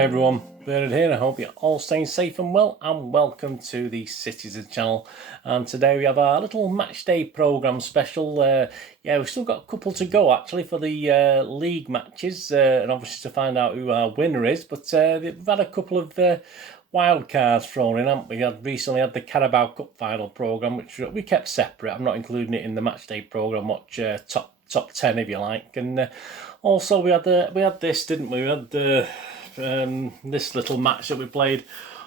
Hi everyone, Bernard here. I hope you're all staying safe and well, and welcome to the Citytilidie channel. And today we have our little match day programme special. We've still got a couple to go actually for the league matches, and obviously to find out who our winner is. But we've had a couple of wild cards thrown in, haven't we? We recently had the Carabao Cup Final Programme, which we kept separate. I'm not including it in the match day programme. Watch top 10 if you like. And also we had this, didn't we? We had this little match that we played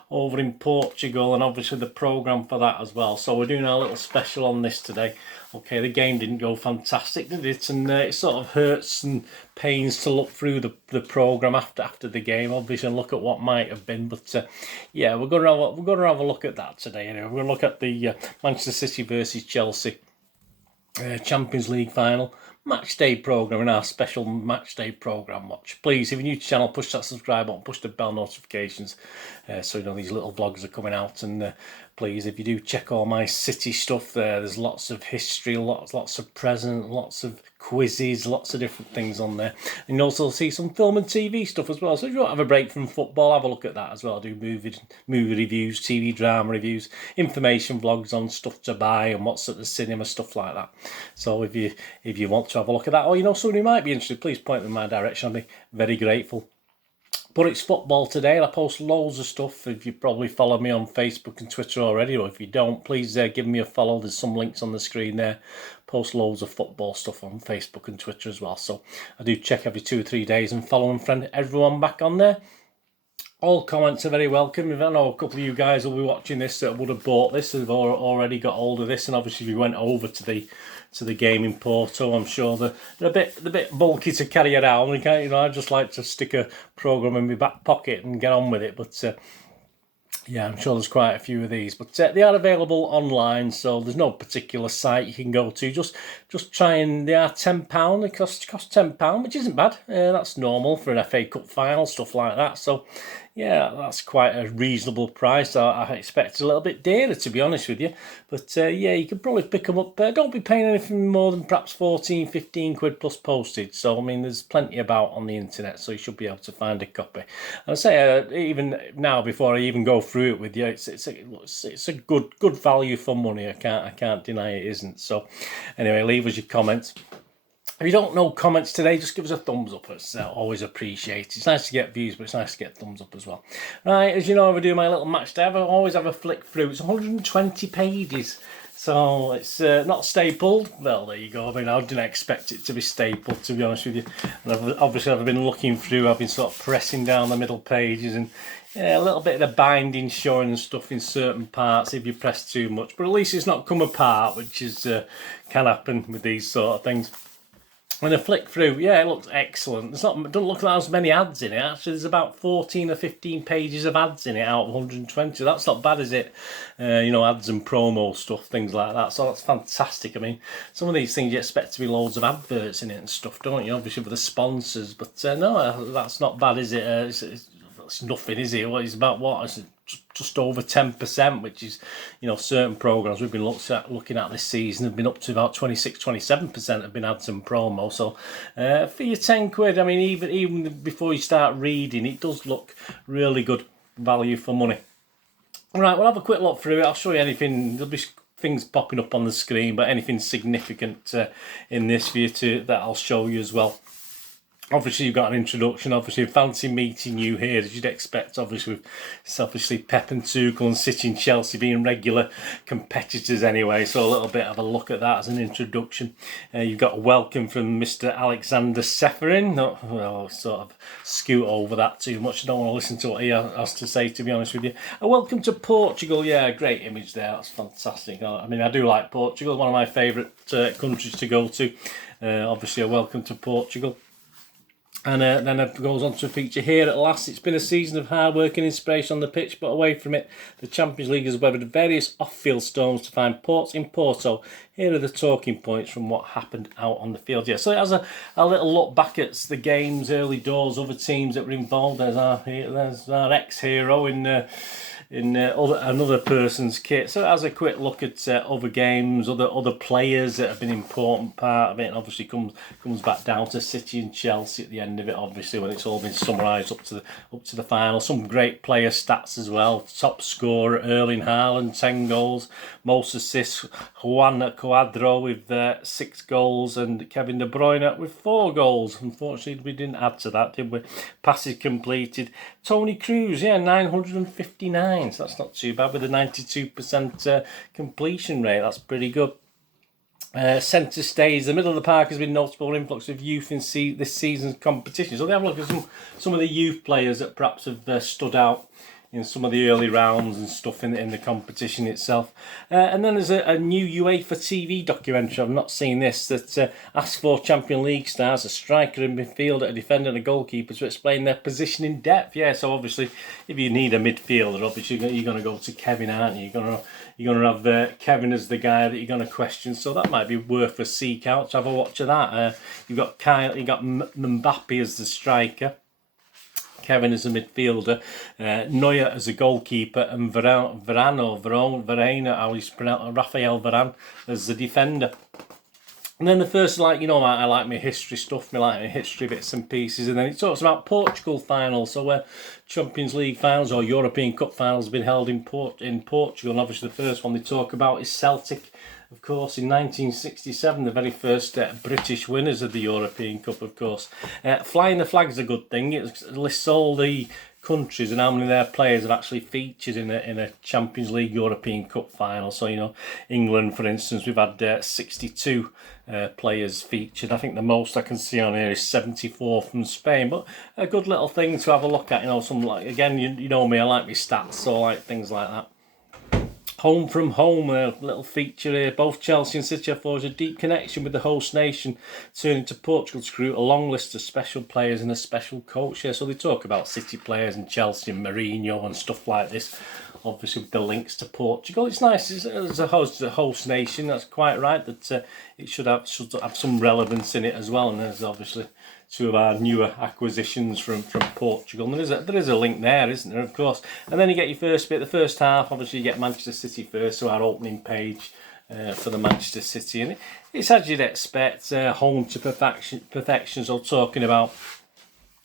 over in Portugal, and obviously the programme for that as well. So we're doing our little special on this today. Okay, the game didn't go fantastic, did it? And it sort of hurts and pains to look through the programme after the game, obviously, and look at what might have been. But yeah, we're going to have a look at that today. Anyway, we're going to look at the Manchester City versus Chelsea Champions League final match day programme in our special match day programme watch. Please, if you're new to the channel, push that subscribe button, push the bell notifications so you know these little vlogs are coming out. And please, if you do check all my City stuff there's lots of history, lots of present, lots of quizzes, lots of different things on there. And you also see some film and TV stuff as well. So if you want to have a break from football, have a look at that as well. I do movie reviews, TV drama reviews, information vlogs on stuff to buy and what's at the cinema, stuff like that. So if you want to have a look at that, or you know someone who might be interested, please point them in my direction. I'd be very grateful. But it's football today, and I post loads of stuff. If you probably follow me on Facebook and Twitter already, or if you don't, please give me a follow. There's some links on the screen there. Post loads of football stuff on Facebook and Twitter as well. So I do check every 2 or 3 days and follow and friend everyone back on there. All comments are very welcome. If I know a couple of you guys will be watching this that would have bought this, have already got hold of this, and obviously if you went over to the game in Porto, I'm sure they're a bit bulky to carry around. I just like to stick a programme in my back pocket and get on with it. But yeah, I'm sure there's quite a few of these, but they are available online, so there's no particular site you can go to. Just try and they are £10. They cost £10, which isn't bad. That's normal for an FA Cup final, stuff like that. So yeah, that's quite a reasonable price. I expect a little bit dearer, to be honest with you. But yeah, you could probably pick them up. Don't be paying anything more than perhaps 14, 15 quid plus postage. So, I mean, there's plenty about on the internet, so you should be able to find a copy. And I say, even now, before I even go through it with you, it's a good value for money. I can't deny it isn't. So, anyway, leave us your comments. If you don't know comments today, just give us a thumbs up. It's always appreciated. It's nice to get views, but it's nice to get thumbs up as well. Right, as you know, if I do my little match day, I always have a flick through. It's 120 pages, so it's not stapled. Well, there you go. I mean, I didn't expect it to be stapled, to be honest with you. And obviously, I've been looking through. I've been sort of pressing down the middle pages and a little bit of the binding showing and stuff in certain parts if you press too much. But at least it's not come apart, which is can happen with these sort of things. When I flick through, yeah, it looks excellent. Doesn't look like there's many ads in it. Actually, there's about 14 or 15 pages of ads in it out of 120. That's not bad, is it? Ads and promo stuff, things like that. So that's fantastic. I mean, some of these things you expect to be loads of adverts in it and stuff, don't you? Obviously for the sponsors, but no, that's not bad, is it? It's nothing, is it? It's about what? It's just over 10%, which is, certain programmes we've been looking at this season have been up to about 26-27% have been ads and promo. So for your 10 quid, I mean, even before you start reading, it does look really good value for money. All right, we'll have a quick look through it. I'll show you anything. There'll be things popping up on the screen, but anything significant in this for you that I'll show you as well. Obviously, you've got an introduction. Obviously, fancy meeting you here, as you'd expect. Obviously, with Pep and Tuchel and City and Chelsea being regular competitors anyway. So a little bit of a look at that as an introduction. You've got a welcome from Mr. Alexander Seferin. I'll sort of scoot over that too much. I don't want to listen to what he has to say, to be honest with you. A welcome to Portugal. Yeah, great image there. That's fantastic. I mean, I do like Portugal. One of my favourite countries to go to. Obviously, a welcome to Portugal. And then it goes on to feature here at last. It's been a season of hard work and inspiration on the pitch, but away from it, the Champions League has weathered various off-field storms to find ports in Porto. Here are the talking points from what happened out on the field. Yeah, so it has a little look back at the games, early doors, other teams that were involved. There's our ex-hero in in another person's kit. So it has a quick look at other games, other players that have been an important part of it, and obviously comes back down to City and Chelsea at the end of it. Obviously, when it's all been summarised up to the final, some great player stats as well. Top scorer Erling Haaland, 10 goals, most assists Juan Cuadro with 6 goals, and Kevin De Bruyne with 4 goals. Unfortunately, we didn't add to that, did we? Passes completed. Tony Cruz, 959. So that's not too bad with a 92% completion rate. That's pretty good. Centre stage, the middle of the park has been notable influx of youth in this season's competition. So they have a look at some of the youth players that perhaps have stood out in some of the early rounds and stuff in the competition itself. And then there's a new UEFA TV documentary, I've not seen this, that asks for Champions League stars, a striker, a midfielder, a defender and a goalkeeper to explain their position in depth. Yeah, so obviously if you need a midfielder, obviously you're going to go to Kevin, aren't you? You're going to have Kevin as the guy that you're going to question, so that might be worth a seek out to have a watch of that. You've got Mbappe as the striker, Kevin as a midfielder, Neuer as a goalkeeper, and Varane, how he's pronounced, Rafael Varane as the defender. And then the first, I like my history stuff, my history bits and pieces, and then it talks about Portugal finals, so where Champions League finals or European Cup finals have been held in Portugal, and obviously the first one they talk about is Celtic. Of course, in 1967, the very first British winners of the European Cup, of course. Flying the flag is a good thing. It lists all the countries and how many of their players have actually featured in a Champions League European Cup final. So, England, for instance, we've had 62 players featured. I think the most I can see on here is 74 from Spain. But a good little thing to have a look at. Again, you know me, I like my stats, so I like things like that. Home from home, a little feature here. Both Chelsea and City have forged a deep connection with the host nation, turning to Portugal to recruit a long list of special players and a special coach here. So they talk about City players and Chelsea and Mourinho and stuff like this. Obviously with the links to Portugal. It's nice as a host nation, that's quite right, that it should have some relevance in it as well. And there's obviously two of our newer acquisitions from Portugal. And there is a link there, isn't there, of course. And then you get your first bit, the first half, obviously you get Manchester City first, so our opening page for the Manchester City. And it's as you'd expect, home to perfection, so talking about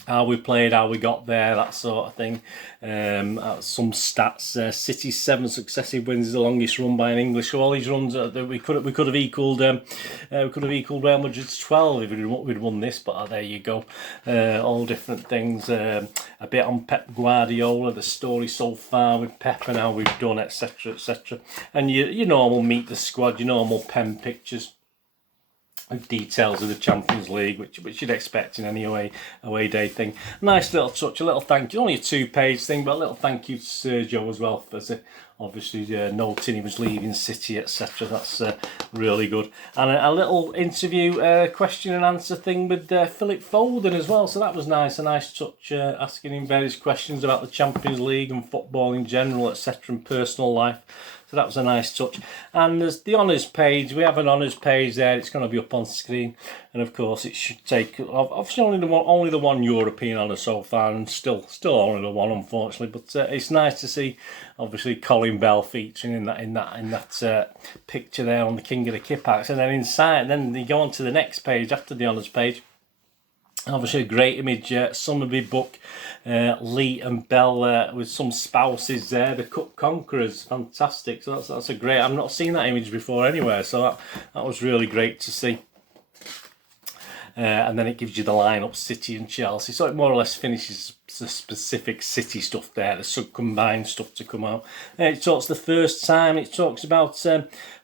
how we played, how we got there, that sort of thing. Some stats: City's 7 successive wins is the longest run by an English. So all these runs we could have equalled. We could have equalled Real Madrid's 12 if we'd won this. But there you go. All different things. A bit on Pep Guardiola, the story so far with Pep and how we've done, etc., etc. And your normal meet the squad, your normal pen pictures of details of the Champions League, which you'd expect in any away day thing. Nice little touch, a little thank you. Only a 2-page thing, but a little thank you to Sergio as well for obviously noting he was leaving City, etc. That's really good. And a little interview, question and answer thing with Philip Foden as well. So that was nice, a nice touch, asking him various questions about the Champions League and football in general, etc., and personal life. So that was a nice touch. And there's the honours page. We have an honours page there. It's going to be up on screen. And of course, it should take obviously only the one European honour so far, and still only the one, unfortunately. But it's nice to see, obviously, Colin Bell featuring in that picture there on the King of the Kippax. And then inside, and then you go on to the next page after the honours page. Obviously a great image, Summerby book, Lee and Bell with some spouses there, the Cup Conquerors, fantastic. So that's a great, I've not seen that image before anywhere, so that was really great to see. And then it gives you the lineup, City and Chelsea, so it more or less finishes the specific City stuff there, the sub-combined stuff to come out. It talks the first time, it talks about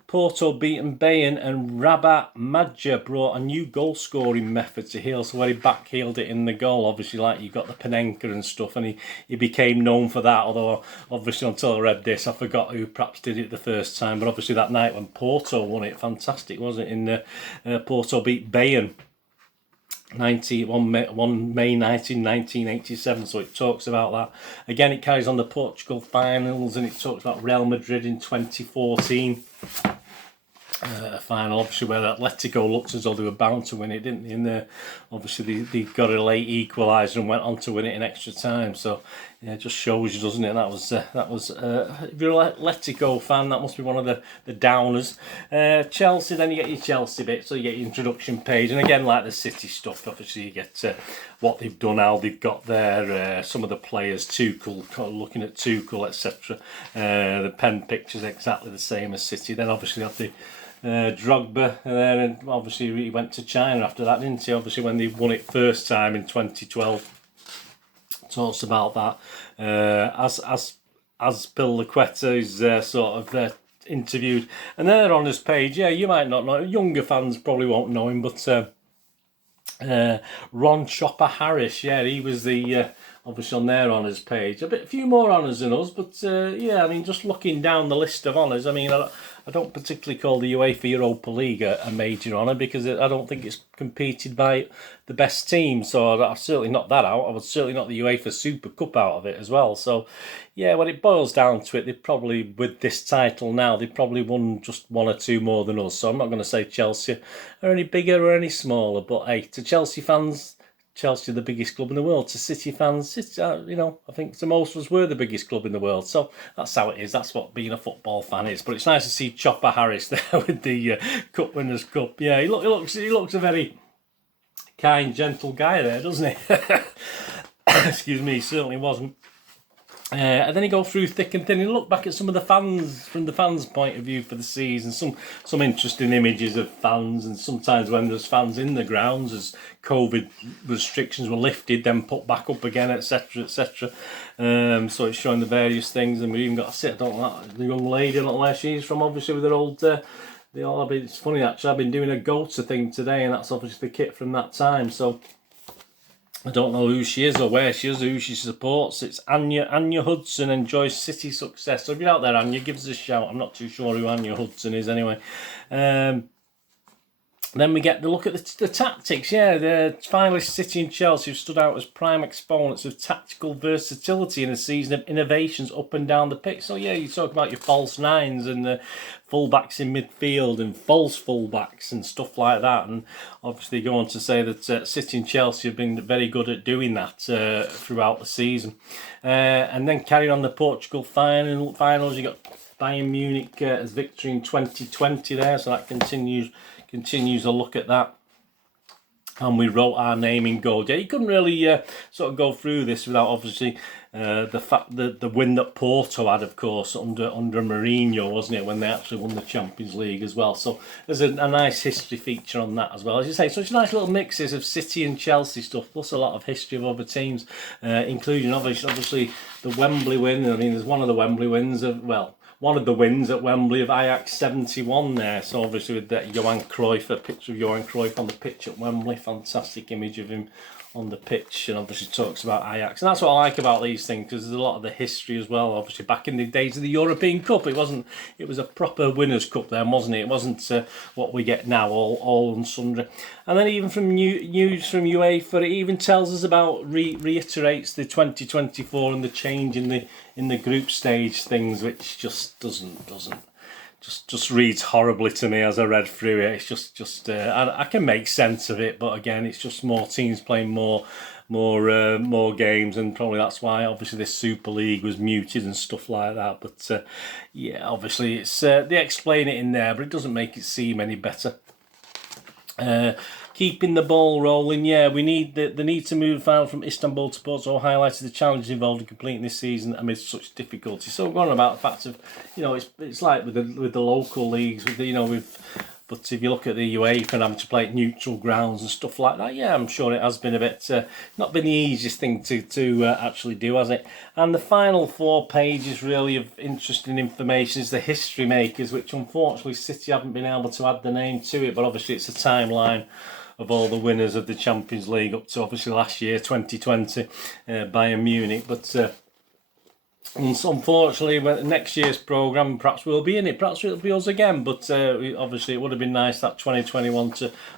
Porto beaten Bayern, and Rabat Madja brought a new goal scoring method to heel, so where he backheeled it in the goal, obviously, like you got the Panenka and stuff, and he became known for that, although obviously until I read this I forgot who perhaps did it the first time. But obviously that night when Porto won it, fantastic, wasn't it? Porto beat Bayern 1 May 1987, so it talks about that. Again, it carries on the Portugal finals, and it talks about Real Madrid in 2014. Final, obviously, where Atletico looked as though they were bound to win it, didn't they? Obviously they got a late equaliser and went on to win it in extra time. So Yeah, it just shows you, doesn't it? That was if you're an Atletico fan, that must be one of the downers. Chelsea, then you get your Chelsea bit, so you get your introduction page, and again, like the City stuff, obviously you get what they've done, how they've got there, some of the players, Tuchel, looking at Tuchel, etc. The pen pictures exactly the same as City. Then obviously you have the Drogba there, and obviously he went to China after that, didn't he? Obviously when they won it first time in 2012. Talks about that as Bill Laquetta is sort of interviewed, and there on his page, yeah, you might not know, younger fans probably won't know him, but Ron Chopper Harris, yeah, he was the obviously on their honours page. A few more honours than us, but yeah, I mean, just looking down the list of honours, I mean, I don't particularly call the UEFA Europa League a major honour, because I don't think it's competed by the best team, so I've certainly not that out. I would certainly not the UEFA Super Cup out of it as well. So yeah, when it boils down to it, they probably, with this title now, they probably won just one or two more than us. So I'm not going to say Chelsea are any bigger or any smaller, but hey, to Chelsea fans, Chelsea are the biggest club in the world. To City fans, it's, you know, I think to most of us, we're the biggest club in the world. So that's how it is. That's what being a football fan is. But it's nice to see Chopper Harris there with the Cup Winners' Cup. Yeah, he looks a very kind, gentle guy there, doesn't he? Excuse me, he certainly wasn't. And then you go through thick and thin and look back at some of the fans, from the fans' point of view for the season. Some interesting images of fans, and sometimes when there's fans in the grounds as COVID restrictions were lifted, then put back up again, etc., etc. So it's showing the various things, and we even got to sit. I don't know, the young lady, I don't know where she's from, obviously with her old. It's funny actually. I've been doing a go-to thing today, and that's obviously the kit from that time. So I don't know who she is or where she is, who she supports. It's Anya Hudson enjoys City success. So if you're out there, Anya, give us a shout. I'm not too sure who Anya Hudson is anyway. Then we get the look at the tactics. Yeah, the finalists City and Chelsea have stood out as prime exponents of tactical versatility in a season of innovations up and down the pitch. So yeah, you talk about your false nines and the fullbacks in midfield and false fullbacks and stuff like that. And obviously go on to say that City and Chelsea have been very good at doing that throughout the season. And then carrying on the Portugal finals, you got Bayern Munich as victory in 2020 there, so that continues a look at that. And we wrote our name in gold. Yeah, you couldn't really sort of go through this without obviously the fact that the win that Porto had, of course, under Mourinho, wasn't it, when they actually won the Champions League as well. So there's a nice history feature on that as well. As you say, such nice little mixes of City and Chelsea stuff, plus a lot of history of other teams, including obviously the Wembley win. I mean, there's one of the Wembley wins one of the wins at Wembley of Ajax 71 there. So obviously with that Johan Cruyff, a picture of Johan Cruyff on the pitch at Wembley, fantastic image of him on the pitch, and obviously talks about Ajax. And that's what I like about these things, because there's a lot of the history as well. Obviously back in the days of the European Cup, it was a proper winners' cup then, wasn't it? It wasn't what we get now, all and sundry. And then even from news from UEFA, it even tells us about, reiterates the 2024 and the change in the group stage things, which just just reads horribly to me as I read through it. It's just I can make sense of it, but again, it's just more teams playing more games, and probably that's why obviously this Super League was muted and stuff like that. But yeah, obviously it's they explain it in there, but it doesn't make it seem any better. Keeping the ball rolling, yeah, we need the need to move final from Istanbul to Porto highlighted the challenges involved in completing this season amidst such difficulty. So we're on about the fact of, it's like with the local leagues, but if you look at the UEFA and having to play at neutral grounds and stuff like that, yeah, I'm sure it has been a bit not been the easiest thing to actually do, has it? And the final 4 pages really of interesting information is the history makers, which unfortunately City haven't been able to add the name to it, but obviously it's a timeline of all the winners of the Champions League up to obviously last year, 2020, Bayern Munich. But unfortunately, next year's programme, perhaps we'll be in it. Perhaps it'll be us again. But obviously, it would have been nice that 2021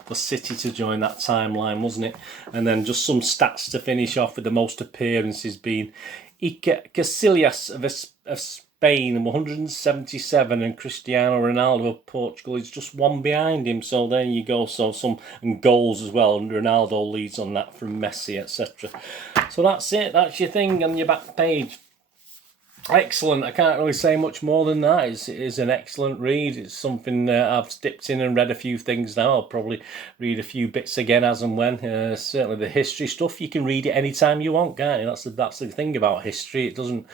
for City to join that timeline, wasn't it? And then just some stats to finish off with the most appearances being Iker Casillas of Spain 177, and Cristiano Ronaldo of Portugal is just one behind him. So there you go. So some and goals as well, and Ronaldo leads on that from Messi, etc. So that's it. That's your thing on your back page. Excellent. I can't really say much more than that. It is an excellent read. It's something I've dipped in and read a few things now. I'll probably read a few bits again as and when. Certainly the history stuff, you can read it anytime you want, can't you? That's the thing about history. It doesn't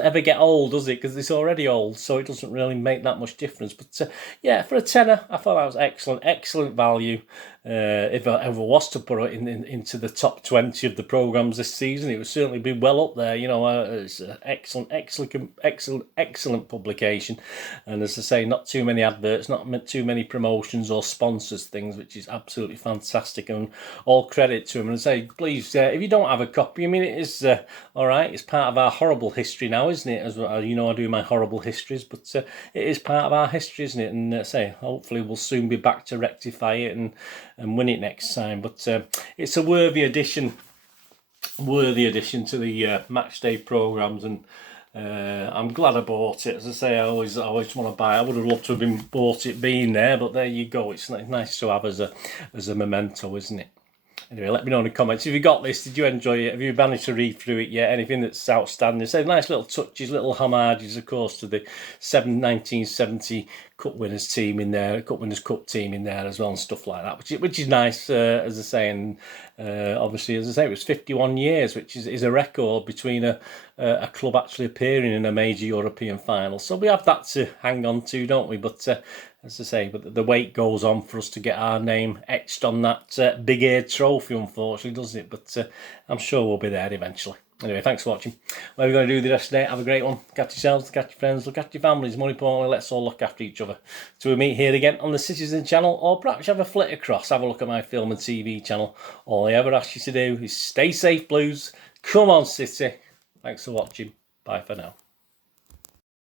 ever get old, does it? Because it's already old, so it doesn't really make that much difference. But yeah, for a tenner, I thought that was excellent. Excellent value. If I ever was to put it into the top 20 of the programmes this season, it would certainly be well up there. You know, it's an excellent publication, and as I say, not too many adverts, not too many promotions or sponsors things, which is absolutely fantastic, and all credit to them. And I say, please, if you don't have a copy, I mean, it is all right. It's part of our horrible history now, isn't it? As you know, I do my horrible histories, but it is part of our history, isn't it? And say, hopefully, we'll soon be back to rectify it and win it next time. But it's a worthy addition to the match day programmes, and I'm glad I bought it. As I say, I always want to buy it. I would have loved to have bought it being there, but there you go. It's nice to have as a memento, isn't it? Anyway, let me know in the comments. If you got this, did you enjoy it? Have you managed to read through it yet? Anything that's outstanding? Say nice little touches, little homages, of course, to the 1970 Cup Winners team in there, Cup Winners Cup team in there as well, and stuff like that, which is nice, as I say. And obviously, as I say, it was 51 years, which is a record between a club actually appearing in a major European final. So we have that to hang on to, don't we? But as I say, but the wait goes on for us to get our name etched on that Big Air trophy, unfortunately, doesn't it? But I'm sure we'll be there eventually. Anyway, thanks for watching. What are we going to do the rest of the day? Have a great one. Look after yourselves, look after your friends, look after your families. More importantly, let's all look after each other. Till we meet here again on the Citizen channel, or perhaps have a flit across, have a look at my film and TV channel. All I ever ask you to do is stay safe, Blues. Come on, City. Thanks for watching. Bye for now.